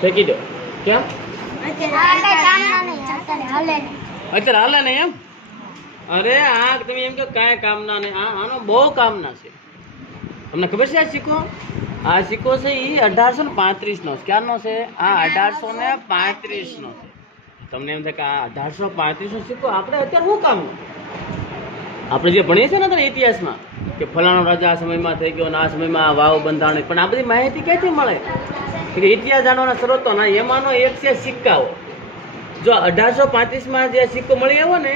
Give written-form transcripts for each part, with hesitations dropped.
ફેંકી દો. કેમ? અત્યારે હાલે ને એમ? અરે આ તમે એમ કે કાંઈ કામના નહીં, આનો બહુ કામના છે. તમને ખબર છે આ સિક્કો? આ સિક્કો છે એ 1835 નો છે. ક્યારનો છે? આ 1835 નો છે. તમને એમ થાય કે આ 1835 નો સિક્કો આપણે અત્યારે શું કામ? આપણે જે ભણીએ છીએ ને અત્યારે ઇતિહાસમાં કે ફલાણો રાજા આ સમયમાં થઈ ગયો ને આ સમયમાં આ વાવ બંધાણી, પણ આ બધી માહિતી ક્યાંથી મળે? કે ઇતિહાસ જાણવાના સ્ત્રોતો ના એમાંનો એક છે સિક્કાઓ. જો 1835માં જે સિક્કો મળી આવ્યો ને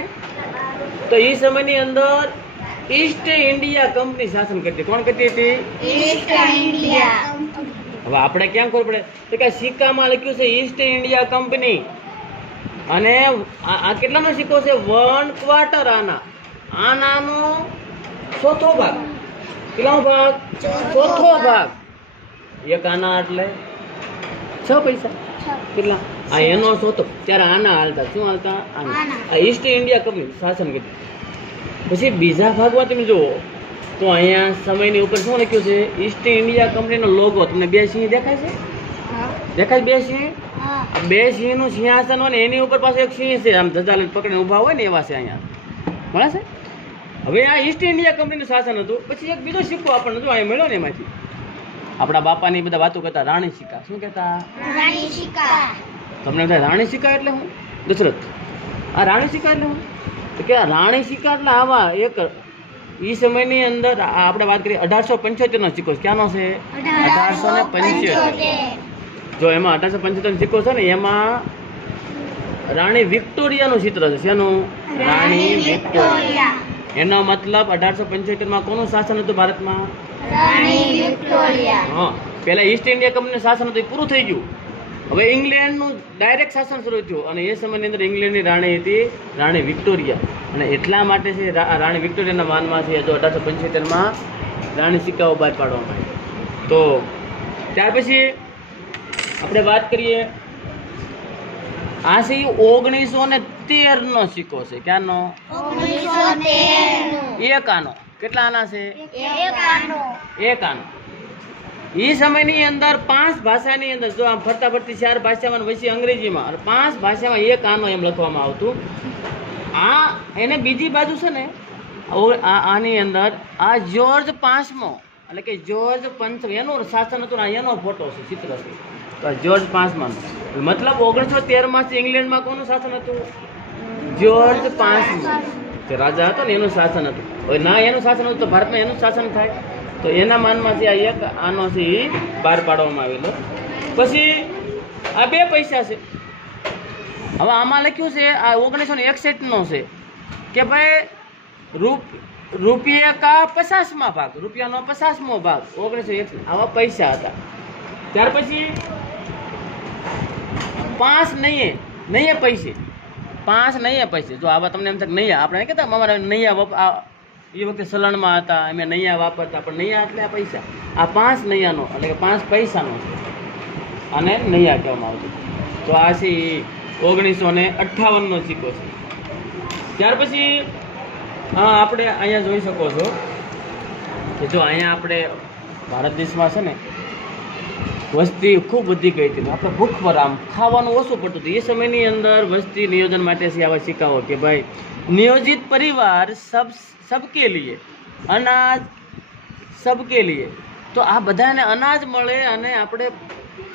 તો એ સમયની અંદર ઈસ્ટ ઇન્ડિયા કંપની શાસન કરતી. કોણ કરતી હતી? East India. હવે આપણે ક્યાં ખબર પડે તો કે સિક્કામાં લખ્યું છે ઈસ્ટ ઇન્ડિયા કંપની. અને આ કેટલાનો સિક્કો છે? 1/4 આનાનો ચોથો ભાગ. કેટલાનો ભાગ? ચોથો ભાગ. એક આના એટલે 6 પૈસા. કેટલા? આ એનો ચોથો. ત્યારે આના હાલતા. શું હાલતા? આના. આ ઈસ્ટ ઇન્ડિયા કંપની શાસન કરતી. પછી બીજા ભાગમાં તમે જુઓ તો અહીંયા સમયની ઉપર શું લખ્યું છે? ઈસ્ટ ઇન્ડિયા કંપનીનો લોગો. તમને 2 સિંહ દેખાય છે? દેખાય 2 સિંહ? આ 2 સિંહનું સિંહાસન હોય ને એની ઉપર પાછું એક સિંહ છે, આમ ધજા લઈને પકડીને ઊભા હોય ને એવા છે અહીંયા. મળે છે? હવે આ ઈસ્ટ ઇન્ડિયા કંપનીનું શાસન હતું. પછી એક બીજો સિક્કો આપણને જો અહીંયા મળ્યો ને એમાંથી. આપણા બાપાની બધા વાતો કરતા રાણી સિક્કા. શું કહેતા? રાણી સિક્કા. તમને બધા રાણી સિક્કા એટલે શું? દશરથ, આ રાણી સિક્કા એટલે શું? તો કે રાણી સિક્કા એટલે આવા એક એ સમયની અંદર આપણે વાત કરીએ 1875 નો સિક્કો. ક્યાંનો છે? 1875. જો એમાં 1875 નો સિક્કો છે ને એમાં રાણી વિક્ટોરિયાનું ચિત્ર છે. શેનું? રાણી વિક્ટોરિયા. એનો મતલબ 1875માં કોનું શાસન હતું ભારતમાં? રાણી વિક્ટોરિયા. હા, પહેલા ઈસ્ટ ઇન્ડિયા કંપનીનું શાસન હતું, એ પૂરું થઈ ગયું. હવે ઇંગ્લેન્ડનું ડાયરેક્ટ શાસન શરૂ થયું અને એ સમયની અંદર ઇંગ્લેન્ડની રાણી હતી રાણી વિક્ટોરિયા. અને એટલા માટે છે રાણી વિક્ટોરિયાના માનમાં છે જો 1875માં રાણી સિક્કાઓ બહાર પાડવામાં આવી. તો ત્યાર પછી આપણે વાત કરીએ આ છે 1913 નો સિક્કો છે. ક્યાંનો? 1913. એક આનો. કેટલા આના છે? એક આનો. એ સમયની અંદર 5 ભાષાની અંદર જો આમ ફરતા ફરતી 4 ભાષામાં પછી અંગ્રેજીમાં અને 5 ભાષામાં એક આનો એમ લખવામાં આવતું. આ એને બીજી બાજુ છે ને આની અંદર આ જ્યોર્જ 5મો એટલે કે જ્યોર્જ 5 એનું શાસન હતું ને એનો ફોટો છે, ચિત્ર છે. તો જ્યોર્જ 5મા મતલબ 1913માં ઇંગ્લેન્ડમાં કોનું શાસન હતું? જ્યોર્જ 5મો જે રાજા હતો ને એનું શાસન હતું. હવે ના એનું શાસન હતું તો ભારતમાં એનું શાસન થાય. તો એના માનમાંથી આ એક આનો છે એ બહાર પાડવામાં આવેલો. પછી આ 2 પૈસા છે. હવે આમાં લખ્યું છે આ 1961 નો છે કે ભાઈ રૂપિયા કા 50મા ભાગ, રૂપિયાનો 50મો ભાગ 1961. આવા પૈસા હતા. ત્યાર પછી 5 નઈએ પૈસે. 5 નઈએ પૈસે. જો આવા તમને એમ થાય નૈયા આપણે કહેતા અમારા નૈયા એ વખતે ચલણમાં હતા, અમે નૈયા વાપરતા, પણ નૈયા એટલે આ પૈસા. આ 5 નૈયાનો એટલે કે 5 પૈસાનો છે અને નૈયા કહેવામાં આવતું. તો આ છે 1958 નો સિક્કો છે. ત્યાર પછી આપણે અહીંયા જોઈ શકો છો કે જો અહીંયા આપણે ભારત દેશમાં છે ને વસ્તી ખૂબ વધી ગઈ હતી. આપણે ભૂખ પર આમ ખાવાનું ઓછું પડતું હતું. એ સમયની અંદર વસ્તી નિયોજન માટે છે આવા સિક્કાઓ કે ભાઈ નિયોજિત પરિવાર સબકે લીએ, અનાજ સબકે લીએ. તો આ બધાને અનાજ મળે અને આપણે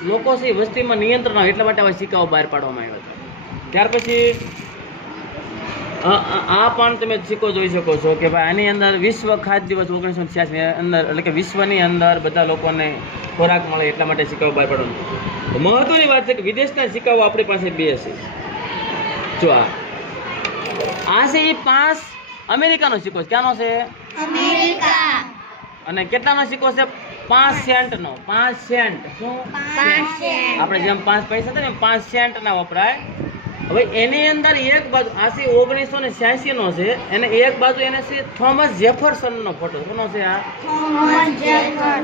લોકો છે વસ્તીમાં નિયંત્રણ આવે એટલા માટે આવા સિક્કાઓ બહાર પાડવામાં આવ્યા હતા. ત્યાર પછી આ પણ તમે સિક્કો જોઈ શકો છો કે ભાઈ આની અંદર વિશ્વ ખાદ્ય દિવસ 1986 અંદર એટલે કે વિશ્વની અંદર બધા લોકોને ખોરાક મળે એટલા માટે સિક્કાઓ બહાર પાડવાનું. તો મહત્વની વાત છે કે વિદેશના સિક્કાઓ આપણી પાસે 2 છે. જો આ છે એ 5 અમેરિકાનો સિક્કો. ક્યાંનો છે? અમેરિકા. અને કેટલાનો સિક્કો છે? 5 સેન્ટનો. 5 સેન્ટ. શું? 5 સેન્ટ. આપણે જેમ 5 પૈસા હતા ને 5 સેન્ટ ના વપરાય. હવે એની અંદર એક બાજુ આ છે 1986 નો છે અને એક બાજુ એને છે થોમસ જેફરસન નો ફોટો. કોનો છે આ? થોમસ જેફરસન.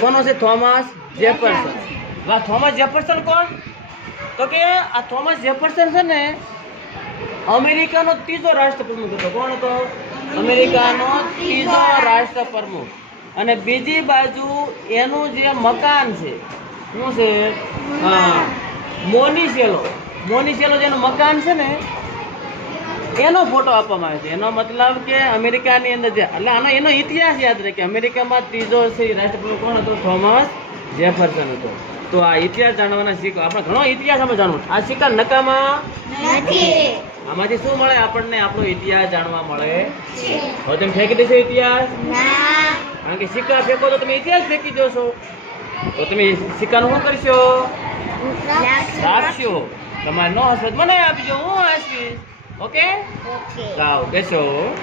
કોનો છે? થોમસ જેફરસન. વાહ, થોમસ જેફરસન કોણ? તો કે આ થોમસ જેફરસન છે ને અમેરિકાનો 3જો રાષ્ટ્રપ્રમુખ હતો. કોણ હતો? અમેરિકાનો 3જો રાષ્ટ્રપ્રમુખ. અને બીજી બાજુ એનું જે મકાન છે શું છે? હા, મોનિસેલો. મોનિસેલો જેનું મકાન છે ને એનો ફોટો આપવામાં આવે છે. એનો મતલબ કે અમેરિકાની અંદર જે એટલે આનો એનો ઇતિહાસ યાદ રાખે. અમેરિકામાં ત્રીજો રાષ્ટ્રપ્રમુખ કોણ હતો? થોમસ જેફરસન હતો. તો આ ઇતિહાસ જાણવાના સિક્કો, આપણે ઘણો ઇતિહાસ આપણે જાણવો. આ સિક્કા નકામા નથી. આમાંથી શું મળે આપણને? આપણો ઇતિહાસ જાણવા મળે. હવે તમે ફેંકી દેશો ઇતિહાસ? ના. કારણ કે સિક્કા ફેંકો તો તમે ઇતિહાસ ફેંકી દેશો. તો તમે સિક્કાનું શું કરશો? રાખશો. તમારે નો હસત મને આપજો, હું હસવીશ. Okay, okay. જાઓ બેસો.